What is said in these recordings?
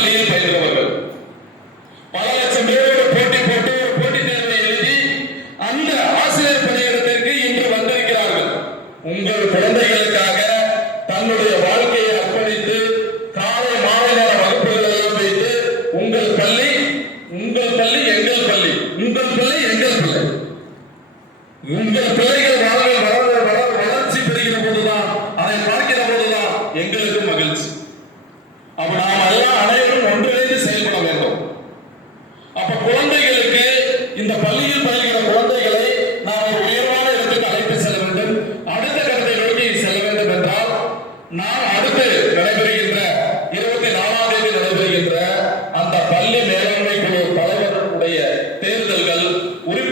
Grazie.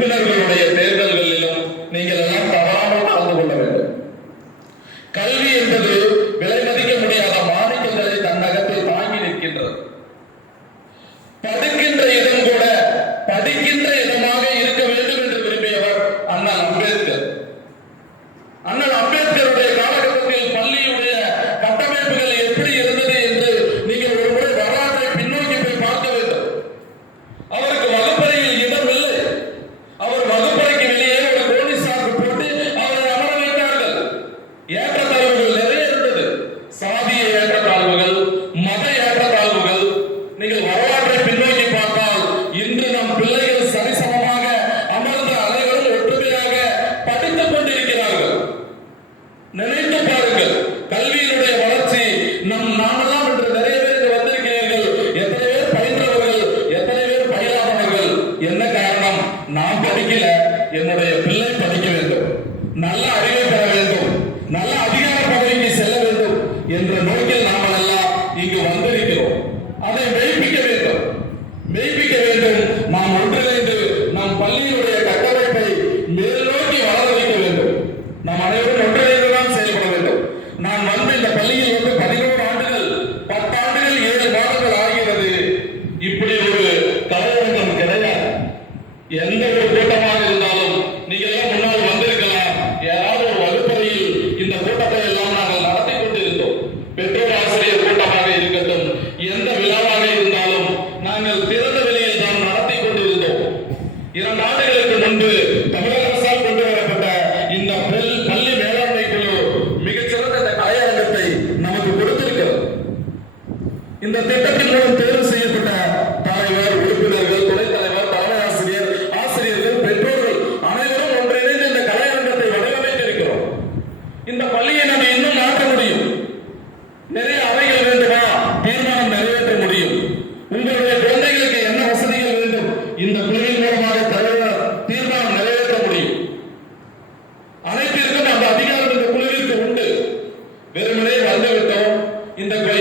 உறுப்பினர்களுடைய தேர்தல்களிலும் நீங்கள் எல்லாம் தவறாமல் கலந்து கொள்ள வேண்டும். கல்வி என்பது விலை மதிக்க முடியாத மாணிக்கங்களை தன்னகத்தில் தாங்கி நிற்கின்றது. படுக்கின்ற இடம் கூட படிக்கின்ற நீங்கள் எல்லாம் முன்னால் வந்திருக்கலாம் யாராவது ஒரு வகுப்பறையில் இந்த கூட்டத்தை எல்லாம் நாங்கள் நடத்தி கொண்டிருந்தோம். பெற்றோர் ஆசிரியர் கூட்டமாக இருக்கட்டும் எந்த விழாவாக இருந்தாலும் நாங்கள் திறந்த வெளியில் தான் நடத்தி கொண்டிருந்தோம். இரண்டு ஆண்டு in the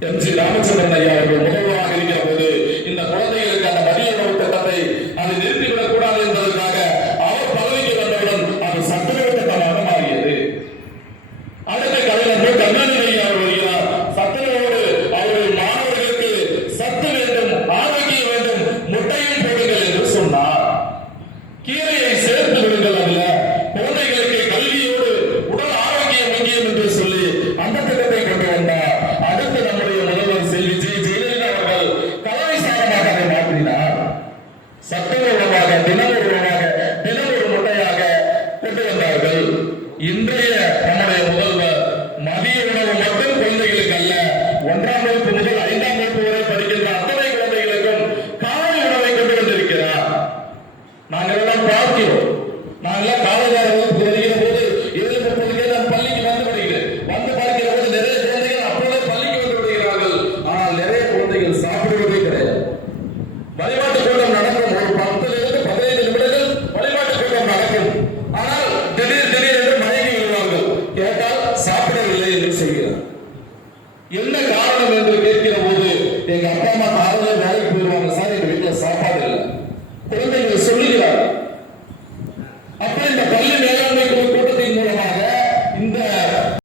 Sie Silano இன்றைய நம்முடைய முதல்வர் மதிய உணவு மட்டும் குழந்தைகளுக்கு அல்ல ஒன்றாம் வகுப்பு முதல் ஐந்தாம் வகுப்பு வரை படிக்கின்ற அத்தனை குழந்தைகளுக்கும் காலை உணவை கொண்டு வந்திருக்கிறார். நாங்கள் எல்லாம் பார்க்கிறோம். வேண்டும் என்று கேட்கிற போது எங்க அப்பா அம்மா காலையில வேலைக்கு போயிடுவாங்க சார் எங்க வீட்டுல சாப்பாடு இல்லை. குழந்தை